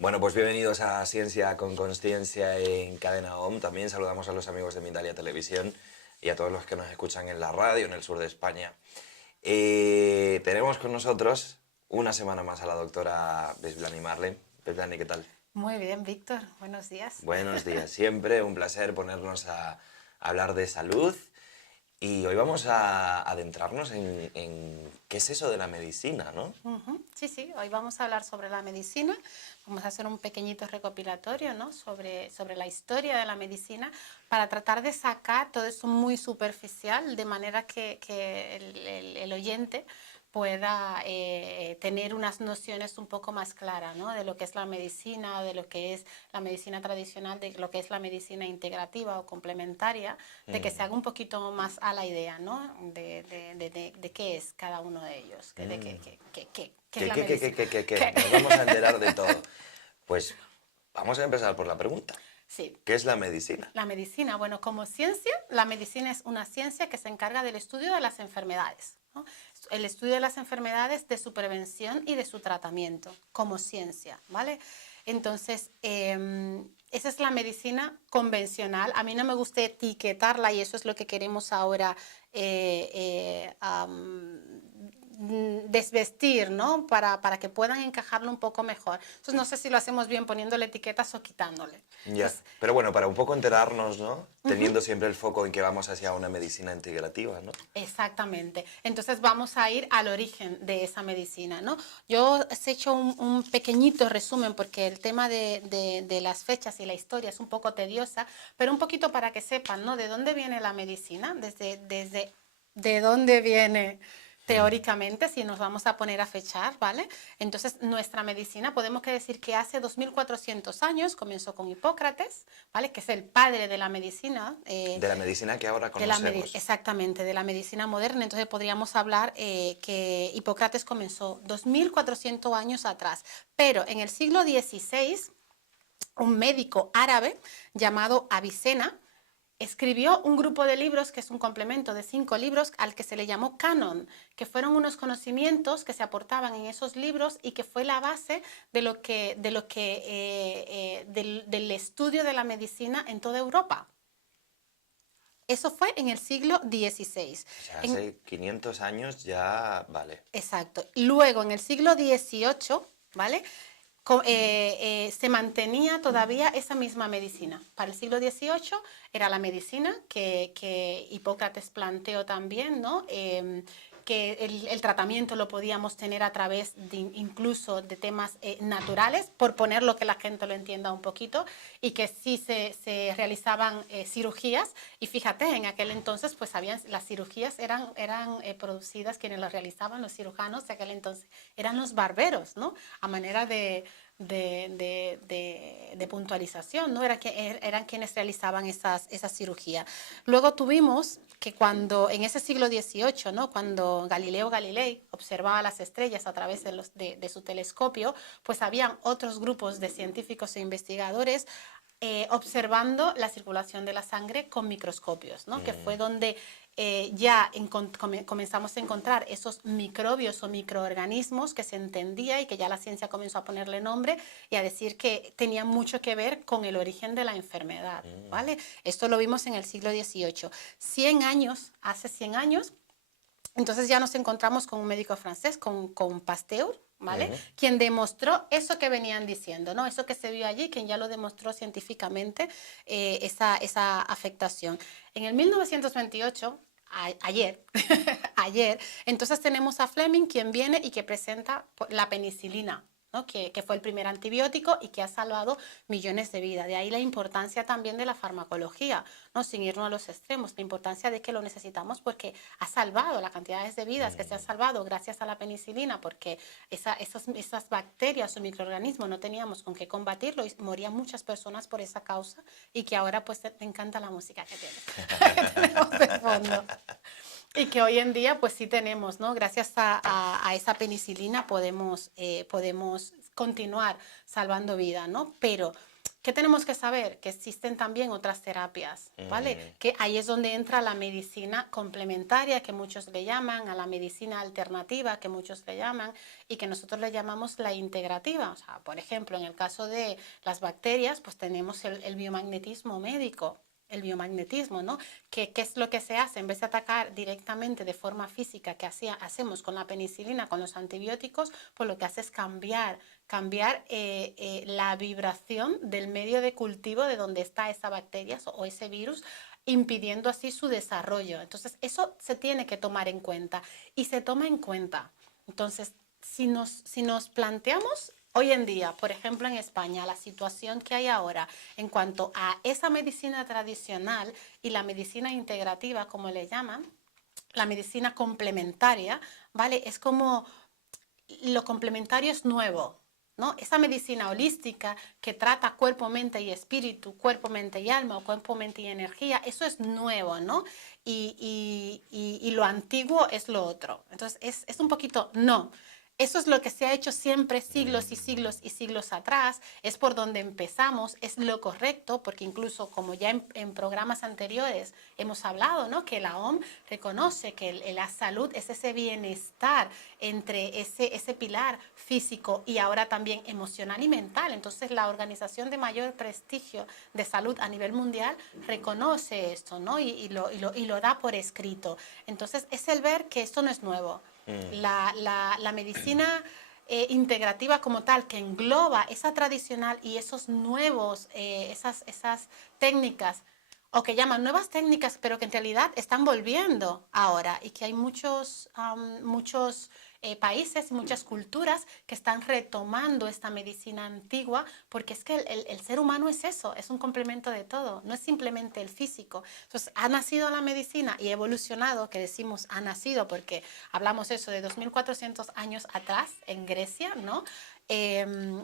Bueno, pues bienvenidos a Ciencia con Consciencia en Cadena OM. También saludamos a los amigos de Mindalia Televisión y a todos los que nos escuchan en la radio en el sur de España. Tenemos con nosotros una semana más a la doctora Besblani Marley. Besblani, ¿qué tal? Muy bien, Víctor. Buenos días. Buenos días, siempre un placer ponernos a hablar de salud. Y hoy vamos a adentrarnos en qué es eso de la medicina, ¿no? Sí, hoy vamos a hablar sobre la medicina. Vamos a hacer un pequeñito recopilatorio, ¿no? sobre la historia de la medicina para tratar de sacar todo eso muy superficial, de manera que el oyente pueda tener unas nociones un poco más claras, ¿no? De lo que es la medicina, de lo que es la medicina tradicional, de lo que es la medicina integrativa o complementaria, de que se haga un poquito más a la idea, ¿no? De qué es cada uno de ellos, ¿qué es la medicina? ¿Qué? Nos vamos a enterar de todo. Pues vamos a empezar por la pregunta. Sí. ¿Qué es la medicina? La medicina, bueno, como ciencia, la medicina es una ciencia que se encarga del estudio de las enfermedades, ¿no? El estudio de las enfermedades, de su prevención y de su tratamiento, como ciencia, ¿vale? Entonces, esa es la medicina convencional. A mí no me gusta etiquetarla y eso es lo que queremos ahora desvestir, ¿no? Para que puedan encajarlo un poco mejor. Entonces, no sé si lo hacemos bien poniéndole etiquetas o quitándole. Ya, Entonces, pero bueno, para un poco enterarnos, ¿no? Teniendo siempre el foco en que vamos hacia una medicina integrativa, ¿no? exactamente. Entonces vamos a ir al origen de esa medicina, ¿no? Yo os he hecho un pequeñito resumen porque el tema de las fechas y la historia es un poco tediosa, pero un poquito para que sepan, ¿no? De dónde viene la medicina, desde de dónde viene teóricamente, si nos vamos a poner a fechar, ¿vale? Entonces, nuestra medicina, podemos decir que hace 2400 años comenzó con Hipócrates, ¿vale? Que es el padre de la medicina. De la medicina que ahora conocemos. Exactamente, de la medicina moderna. Entonces, podríamos hablar que Hipócrates comenzó 2400 años atrás. Pero en el siglo XVI, un médico árabe llamado Avicena escribió un grupo de libros que es un complemento de 5 libros al que se le llamó canon, que fueron unos conocimientos que se aportaban en esos libros y que fue la base del estudio de la medicina en toda Europa. Eso fue en el siglo XVI. O sea, hace 500 años ya, vale. Exacto. Luego, en el siglo XVIII, ¿vale? Se mantenía todavía esa misma medicina. Para el siglo XVIII era la medicina que Hipócrates planteó también, ¿no? Que el tratamiento lo podíamos tener a través incluso de temas naturales, por poner lo que la gente lo entienda un poquito, y que sí se realizaban cirugías. Y fíjate, en aquel entonces pues las cirugías eran producidas, quienes las realizaban, los cirujanos de aquel entonces eran los barberos, ¿no? A manera de puntualización, ¿no? Eran quienes realizaban esas cirugías. Luego tuvimos que cuando, en ese siglo XVIII, ¿no? Cuando Galileo Galilei observaba las estrellas a través de su telescopio, pues habían otros grupos de científicos e investigadores observando la circulación de la sangre con microscopios, ¿no? Que fue donde comenzamos a encontrar esos microbios o microorganismos que se entendía y que ya la ciencia comenzó a ponerle nombre y a decir que tenían mucho que ver con el origen de la enfermedad, ¿vale? Esto lo vimos en el siglo XVIII. Hace 100 años, entonces ya nos encontramos con un médico francés, con Pasteur, ¿vale? Quien demostró eso que venían diciendo, ¿no? Eso que se vio allí, quien ya lo demostró científicamente, esa afectación. En el 1928, ayer, entonces tenemos a Fleming, quien viene y que presenta la penicilina, ¿no? Que fue el primer antibiótico y que ha salvado millones de vidas. De ahí la importancia también de la farmacología, ¿no? Sin irnos a los extremos, la importancia de que lo necesitamos porque ha salvado las cantidades de vidas que se han salvado gracias a la penicilina, porque esas bacterias o microorganismos no teníamos con qué combatirlo y morían muchas personas por esa causa, y que ahora pues te encanta la música que tienes. Tenemos de fondo. Y que hoy en día pues sí tenemos, ¿no? Gracias a esa penicilina podemos continuar salvando vida, ¿no? Pero ¿Qué tenemos que saber? Que existen también otras terapias, ¿vale? Que ahí es donde entra la medicina complementaria, que muchos le llaman, a la medicina alternativa, que muchos le llaman, y que nosotros le llamamos la integrativa. O sea, por ejemplo, en el caso de las bacterias, pues tenemos el biomagnetismo médico, el biomagnetismo, ¿no? ¿Qué es lo que se hace? En vez de atacar directamente de forma física, que hacemos con la penicilina, con los antibióticos, pues lo que hace es cambiar la vibración del medio de cultivo de donde está esa bacteria o ese virus, impidiendo así su desarrollo. Entonces, eso se tiene que tomar en cuenta y se toma en cuenta. Entonces, si nos planteamos hoy en día, por ejemplo en España, la situación que hay ahora en cuanto a esa medicina tradicional y la medicina integrativa, como le llaman, la medicina complementaria, ¿vale? Es como lo complementario es nuevo, ¿no? Esa medicina holística que trata cuerpo, mente y espíritu, cuerpo, mente y alma, o cuerpo, mente y energía, eso es nuevo, ¿no? Y lo antiguo es lo otro. Entonces, es un poquito, no. Eso es lo que se ha hecho siempre, siglos y siglos y siglos atrás, es por donde empezamos, es lo correcto, porque incluso como ya en programas anteriores hemos hablado, ¿no? Que la OMS reconoce que la salud es ese bienestar entre ese pilar físico y ahora también emocional y mental. Entonces la organización de mayor prestigio de salud a nivel mundial reconoce esto, ¿no? Y lo da por escrito. Entonces es el ver que esto no es nuevo. La medicina integrativa como tal, que engloba esa tradicional y esos nuevos, esas técnicas, o que llaman nuevas técnicas, pero que en realidad están volviendo ahora y que hay muchos países, muchas culturas que están retomando esta medicina antigua, porque es que el ser humano es eso, es un complemento de todo, no es simplemente el físico. Entonces, ha nacido la medicina y ha evolucionado, que decimos ha nacido porque hablamos eso de 2400 años atrás en Grecia, ¿no?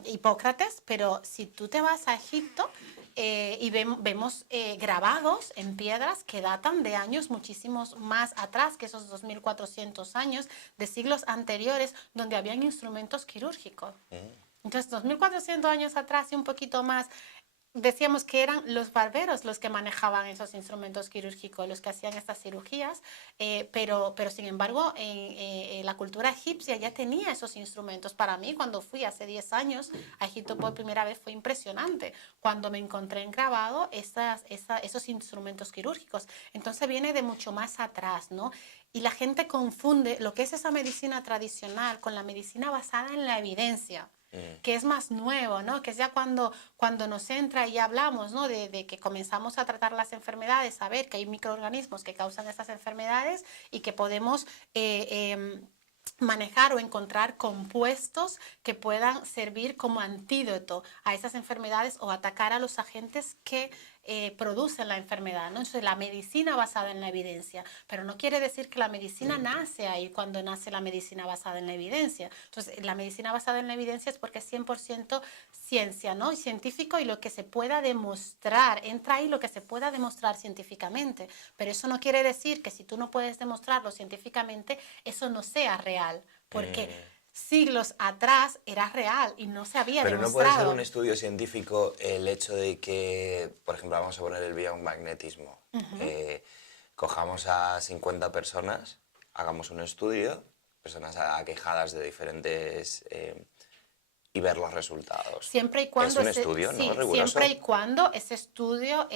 Hipócrates, pero si tú te vas a Egipto y vemos grabados en piedras que datan de años muchísimos más atrás que esos 2400 años, de siglos anteriores, donde habían instrumentos quirúrgicos. Entonces, 2400 años atrás y un poquito más, decíamos que eran los barberos los que manejaban esos instrumentos quirúrgicos, los que hacían estas cirugías, pero sin embargo la cultura egipcia ya tenía esos instrumentos. Para mí, cuando fui hace 10 años a Egipto por primera vez, fue impresionante cuando me encontré en grabado esos instrumentos quirúrgicos. Entonces viene de mucho más atrás, ¿no? Y la gente confunde lo que es esa medicina tradicional con la medicina basada en la evidencia, que es más nuevo, ¿no? Que es ya cuando nos entra y ya hablamos, ¿no? De que comenzamos a tratar las enfermedades, saber que hay microorganismos que causan estas enfermedades y que podemos manejar o encontrar compuestos que puedan servir como antídoto a esas enfermedades o atacar a los agentes que producen la enfermedad, ¿no? Entonces, la medicina basada en la evidencia, pero no quiere decir que la medicina nace ahí cuando nace la medicina basada en la evidencia. Entonces, la medicina basada en la evidencia es porque es 100% ciencia, ¿no? Y científico, y lo que se pueda demostrar, entra ahí lo que se pueda demostrar científicamente, pero eso no quiere decir que si tú no puedes demostrarlo científicamente, eso no sea real, porque siglos atrás era real y no se había Pero demostrado. no puede ser un estudio científico el hecho de que, por ejemplo, vamos a poner el biomagnetismo. Cojamos a 50 personas, hagamos un estudio, personas aquejadas de diferentes... y ver los resultados. Siempre y cuando es un estudio, ¿no? Riguroso. siempre y cuando ese estudio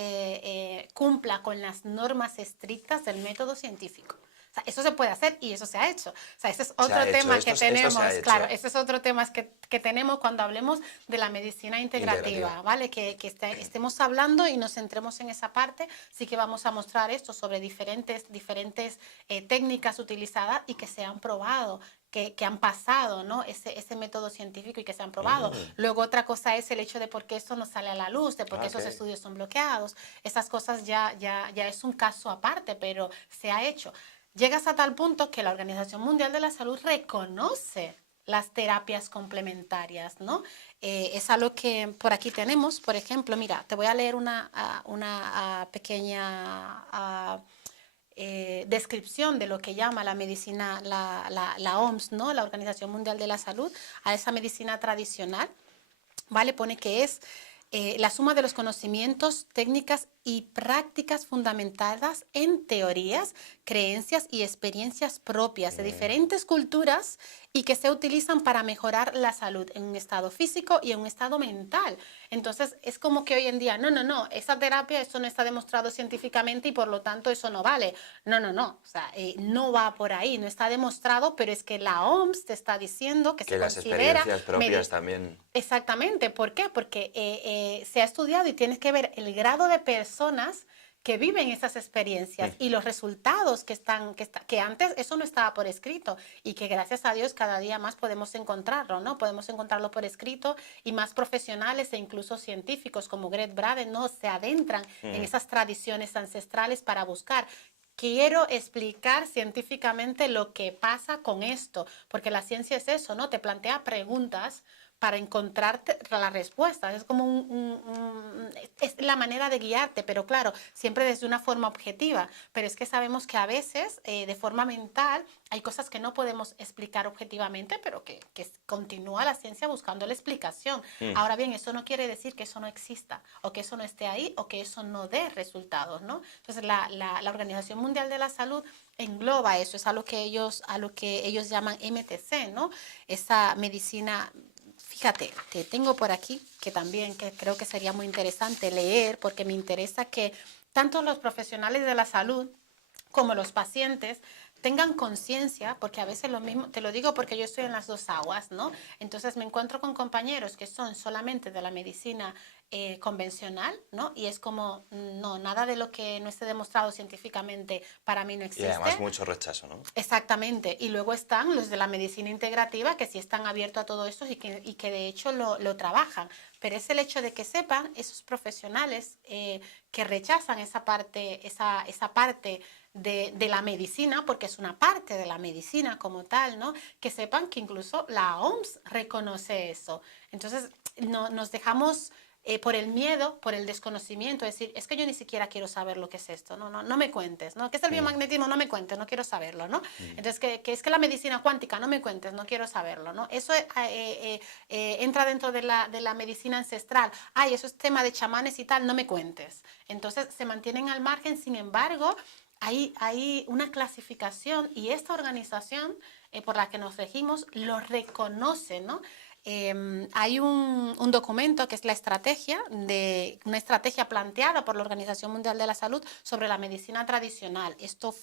cumpla con las normas estrictas del método científico. O sea, eso se puede hacer y eso se ha hecho. O sea, ese es otro tema que tenemos. Claro, ese es otro tema que tenemos cuando hablemos de la medicina integrativa, ¿vale? Que estemos hablando y nos centremos en esa parte. Sí que vamos a mostrar esto sobre diferentes técnicas utilizadas y que se han probado, que han pasado, ¿no? ese método científico y que se han probado. Luego otra cosa es el hecho de por qué esto no sale a la luz, de por qué esos estudios son bloqueados. Esas cosas ya es un caso aparte, pero se ha hecho. Llegas a tal punto que la Organización Mundial de la Salud reconoce las terapias complementarias, ¿no? Es algo que por aquí tenemos, por ejemplo, mira, te voy a leer una pequeña descripción de lo que llama la medicina, la OMS, ¿no? La Organización Mundial de la Salud, a esa medicina tradicional, ¿vale? Pone que es la suma de los conocimientos, técnicas y prácticas fundamentadas en teorías, creencias y experiencias propias de diferentes culturas y que se utilizan para mejorar la salud en un estado físico y en un estado mental. Entonces, es como que hoy en día, no, esa terapia, eso no está demostrado científicamente y por lo tanto eso no vale. No, o sea, no va por ahí, no está demostrado, pero es que la OMS te está diciendo que Que se las considera experiencias propias también. Exactamente, ¿por qué? Porque se ha estudiado y tienes que ver el grado de personas que viven esas experiencias y los resultados que antes eso no estaba por escrito y que gracias a Dios cada día más podemos encontrarlo, ¿no? Podemos encontrarlo por escrito y más profesionales e incluso científicos como Greg Braden, ¿no? Se adentran en esas tradiciones ancestrales para buscar. Quiero explicar científicamente lo que pasa con esto, porque la ciencia es eso, ¿no? Te plantea preguntas para encontrarte la respuesta. Es como es la manera de guiarte, pero claro, siempre desde una forma objetiva. Pero es que sabemos que a veces, de forma mental, hay cosas que no podemos explicar objetivamente, pero que continúa la ciencia buscando la explicación. Ahora bien, eso no quiere decir que eso no exista, o que eso no esté ahí, o que eso no dé resultados, ¿no? Entonces, la Organización Mundial de la Salud engloba eso, es a lo que ellos llaman MTC, ¿no? Esa medicina. Fíjate, te tengo por aquí que también que creo que sería muy interesante leer porque me interesa que tanto los profesionales de la salud como los pacientes tengan conciencia, porque a veces lo mismo, te lo digo porque yo estoy en las dos aguas, ¿no? Entonces me encuentro con compañeros que son solamente de la medicina convencional, ¿no? Y es como, no, nada de lo que no esté demostrado científicamente para mí no Y existe. además mucho rechazo, ¿no? Exactamente. Y luego están los de la medicina integrativa que sí están abiertos a todo esto y que de hecho lo trabajan. Pero es el hecho de que sepan esos profesionales que rechazan esa parte de la medicina, porque es una parte de la medicina como tal, ¿no? Que sepan que incluso la OMS reconoce eso. Entonces, no, nos dejamos por el miedo, por el desconocimiento, decir, es que yo ni siquiera quiero saber lo que es esto, no me cuentes, ¿no? ¿Qué es el biomagnetismo? No me cuentes, no quiero saberlo, ¿no? Entonces, ¿qué es que la medicina cuántica? No me cuentes, no quiero saberlo, ¿no? Eso entra dentro de la medicina ancestral. Ay, eso es tema de chamanes y tal, no me cuentes. Entonces, se mantienen al margen, sin embargo, hay una clasificación y esta organización por la que nos regimos lo reconoce, ¿no? Hay un documento que es una estrategia planteada por la Organización Mundial de la Salud sobre la medicina tradicional. Esto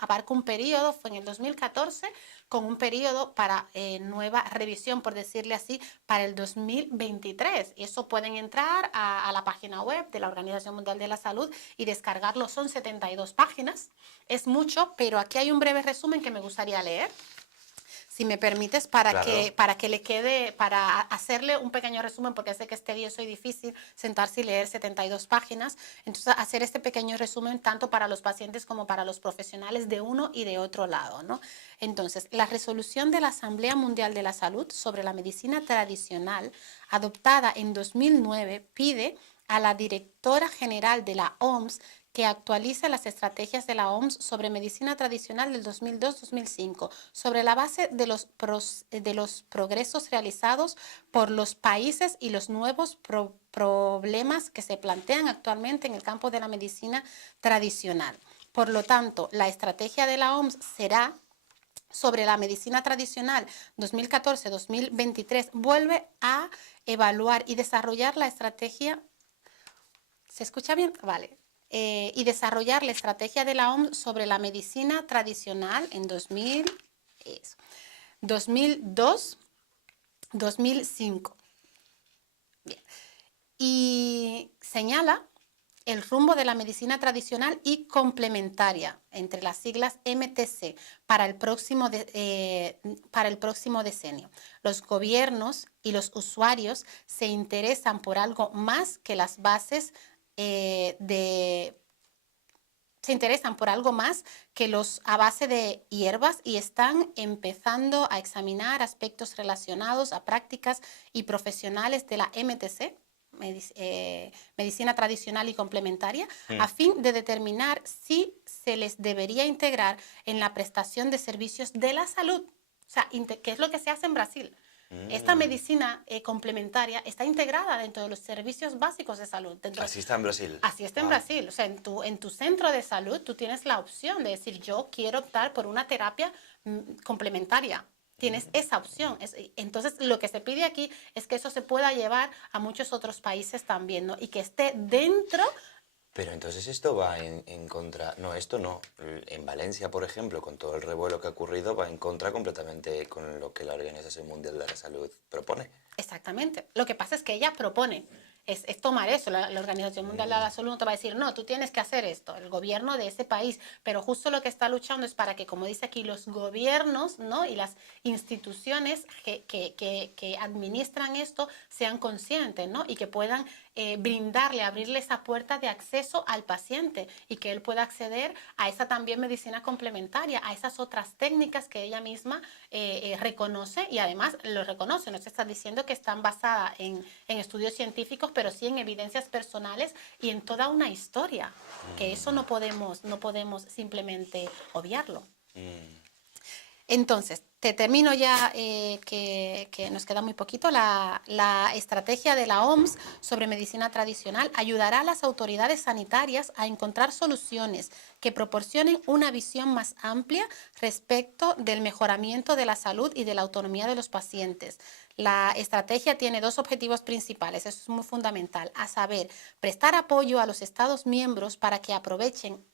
abarca un periodo, fue en el 2014, con un periodo para nueva revisión, por decirle así, para el 2023. Y eso pueden entrar a la página web de la Organización Mundial de la Salud y descargarlo. Son 72 páginas. Es mucho, pero aquí hay un breve resumen que me gustaría leer. Si me permites, Claro. para que le quede, para hacerle un pequeño resumen, porque sé que es tedioso y difícil sentarse y leer 72 páginas. Entonces, hacer este pequeño resumen tanto para los pacientes como para los profesionales de uno y de otro lado, ¿no? Entonces, la resolución de la Asamblea Mundial de la Salud sobre la medicina tradicional, adoptada en 2009, pide a la directora general de la OMS que actualiza las estrategias de la OMS sobre medicina tradicional del 2002-2005, sobre la base de los progresos realizados por los países y los nuevos problemas que se plantean actualmente en el campo de la medicina tradicional. Por lo tanto, la estrategia de la OMS será sobre la medicina tradicional 2014-2023, vuelve a evaluar y desarrollar la estrategia. ¿Se escucha bien? Vale. Y desarrollar la estrategia de la OMS sobre la medicina tradicional en 2002-2005. Bien. Y señala el rumbo de la medicina tradicional y complementaria, entre las siglas MTC, para el próximo decenio. Los gobiernos y los usuarios se interesan por algo más que las bases se interesan por algo más que a base de hierbas y están empezando a examinar aspectos relacionados a prácticas y profesionales de la MTC, medicina tradicional y complementaria, a fin de determinar si se les debería integrar en la prestación de servicios de la salud. O sea, ¿qué es lo que se hace en Brasil? Esta medicina complementaria está integrada dentro de los servicios básicos de salud. Así está en Brasil. Así está en Brasil. O sea, en tu centro de salud tú tienes la opción de decir, yo quiero optar por una terapia complementaria. Tienes esa opción. Entonces, lo que se pide aquí es que eso se pueda llevar a muchos otros países también, ¿no? Y que esté dentro. Pero entonces esto va en contra... No, esto no. En Valencia, por ejemplo, con todo el revuelo que ha ocurrido, va en contra completamente con lo que la Organización Mundial de la Salud propone. Exactamente. Lo que pasa es que ella propone, es tomar eso. La Organización Mundial de la Salud no te va a decir, no, tú tienes que hacer esto, el gobierno de ese país. Pero justo lo que está luchando es para que, como dice aquí, los gobiernos, ¿no? Y las instituciones que administran esto sean conscientes, ¿no? Y que puedan abrirle esa puerta de acceso al paciente y que él pueda acceder a esa también medicina complementaria, a esas otras técnicas que ella misma reconoce y además lo reconoce. No se está diciendo que están basadas en estudios científicos, pero sí en evidencias personales y en toda una historia, que eso no podemos simplemente obviarlo. Entonces, te termino ya, que nos queda muy poquito. La estrategia de la OMS sobre medicina tradicional ayudará a las autoridades sanitarias a encontrar soluciones que proporcionen una visión más amplia respecto del mejoramiento de la salud y de la autonomía de los pacientes. La estrategia tiene dos objetivos principales, eso es muy fundamental, a saber, prestar apoyo a los Estados miembros para que aprovechen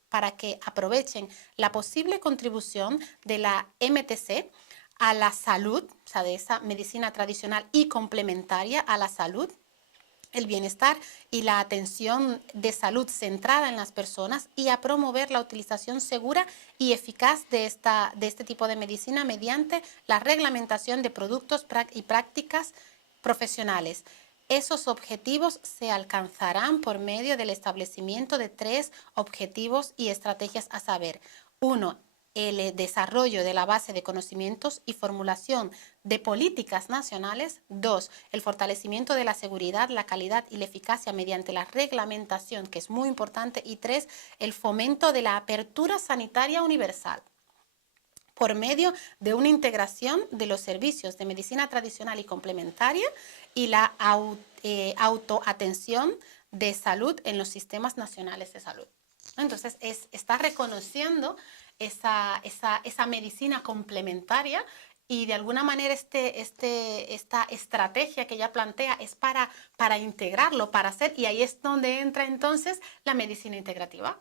la posible contribución de la MTC a la salud, o sea, de esa medicina tradicional y complementaria a la salud, el bienestar y la atención de salud centrada en las personas, y a promover la utilización segura y eficaz de este tipo de medicina mediante la reglamentación de productos y prácticas profesionales. Esos objetivos se alcanzarán por medio del establecimiento de 3 objetivos y estrategias, a saber: 1. El desarrollo de la base de conocimientos y formulación de políticas nacionales. 2. El fortalecimiento de la seguridad, la calidad y la eficacia mediante la reglamentación, que es muy importante. Y 3. El fomento de la apertura sanitaria universal por medio de una integración de los servicios de medicina tradicional y complementaria y la autoatención de salud en los sistemas nacionales de salud. Entonces, está reconociendo esa medicina complementaria, y de alguna manera esta estrategia que ella plantea es para integrarlo, para hacer, y ahí es donde entra entonces la medicina integrativa,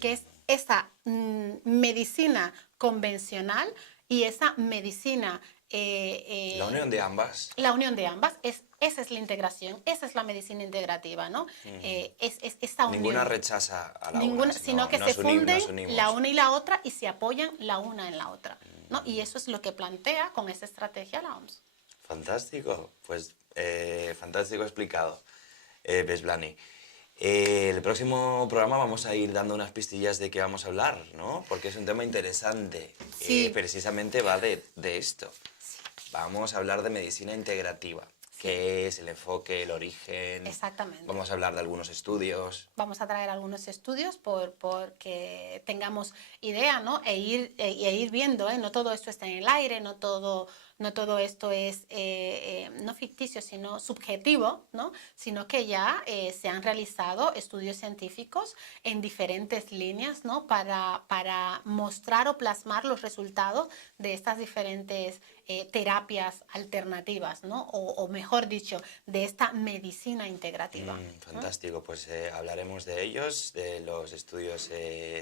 que es esa medicina convencional y esa medicina... la unión de ambas. La unión de ambas, esa es la integración, esa es la medicina integrativa, ¿no? Es esta unión. Ninguna rechaza a la Ninguna, una, sino que se funden la una y la otra y se apoyan la una en la otra, ¿no? Y eso es lo que plantea con esa estrategia la OMS. Fantástico, pues fantástico explicado, Besblani. El próximo programa vamos a ir dando unas pistillas de qué vamos a hablar, ¿no? Porque es un tema interesante. Sí. Precisamente va de esto. Sí. Vamos a hablar de medicina integrativa. Sí. ¿Qué es el enfoque, el origen? Exactamente. Vamos a hablar de algunos estudios. Vamos a traer algunos estudios porque tengamos idea, ¿no? E ir viendo, ¿eh? No todo esto está en el aire, no todo esto es no ficticio, sino subjetivo, ¿no? Sino que ya se han realizado estudios científicos en diferentes líneas, ¿no? Para mostrar o plasmar los resultados de estas diferentes terapias alternativas, ¿no? O mejor dicho, de esta medicina integrativa. Fantástico, ¿no? Pues hablaremos de ellos, de los estudios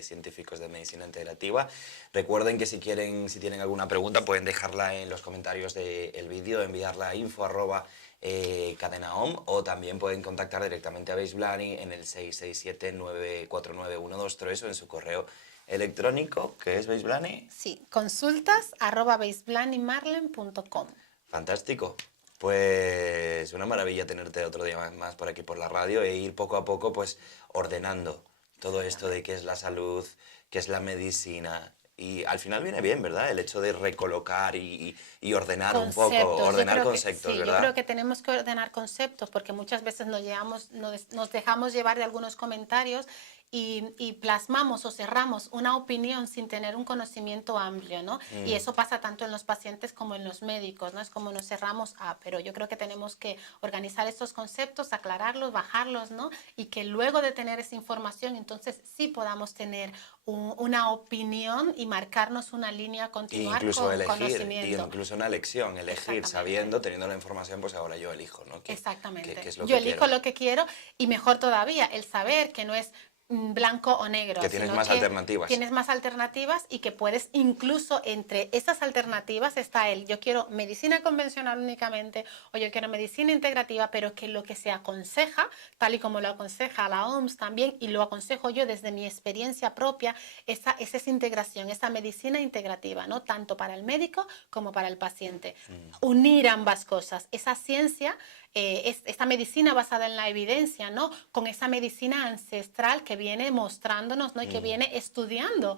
científicos de medicina integrativa. Recuerden que si tienen alguna pregunta pueden dejarla en los comentarios del vídeo, enviarla a info@cadenaom, o también pueden contactar directamente a Besblani en el 667-949-123 o en su correo electrónico, que es Besblani. Sí, consultas@besblanimarlen.com. Fantástico. Pues una maravilla tenerte otro día más por aquí por la radio e ir poco a poco pues ordenando todo esto de qué es la salud, qué es la medicina. Y al final viene bien, ¿verdad? El hecho de recolocar y ordenar un poco, ordenar conceptos, ¿verdad? Yo creo que tenemos que ordenar conceptos, porque muchas veces nos dejamos llevar de algunos comentarios y plasmamos o cerramos una opinión sin tener un conocimiento amplio, ¿no? Y eso pasa tanto en los pacientes como en los médicos, ¿no? Es como nos cerramos pero yo creo que tenemos que organizar estos conceptos, aclararlos, bajarlos, ¿no? Y que luego de tener esa información, entonces sí podamos tener una opinión y marcarnos una línea, continuar incluso con elegir, conocimiento. incluso una elección, elegir, sabiendo, teniendo la información, pues ahora yo elijo, ¿no? Exactamente. ¿Qué es lo Yo que elijo quiero? lo que quiero y mejor todavía, el saber que no es blanco o negro, Que tienes sino más que alternativas. tienes más alternativas y que puedes incluso entre esas alternativas está yo quiero medicina convencional únicamente o yo quiero medicina integrativa, pero que lo que se aconseja, tal y como lo aconseja la OMS también y lo aconsejo yo desde mi experiencia propia, es esa integración, esa medicina integrativa, ¿no? Tanto para el médico como para el paciente. Unir ambas cosas, esa ciencia, esta medicina basada en la evidencia, ¿no? Con esa medicina ancestral que viene mostrándonos, ¿no? Y que viene estudiando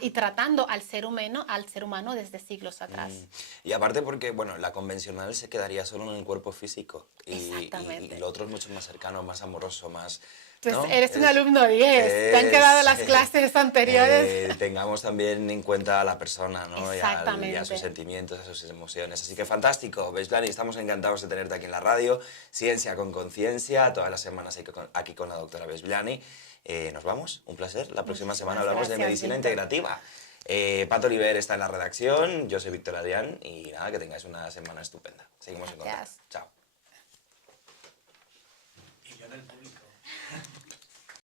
y tratando al ser humano desde siglos atrás. Y aparte porque, bueno, la convencional se quedaría solo en el cuerpo físico y lo otro es mucho más cercano, más amoroso, más... Pues ¿no? eres un alumno 10, te han quedado las clases anteriores. Tengamos también en cuenta a la persona, ¿no? Exactamente. Y a sus sentimientos, a sus emociones. Así que fantástico, Besblani, estamos encantados de tenerte aquí en la radio. Ciencia con conciencia, todas las semanas aquí con la doctora Besblani. Nos vamos, un placer. La próxima semana hablamos de medicina integrativa. Pato Oliver está en la redacción, yo soy Víctor Adrián y nada, que tengáis una semana estupenda. Seguimos en contacto. Chao.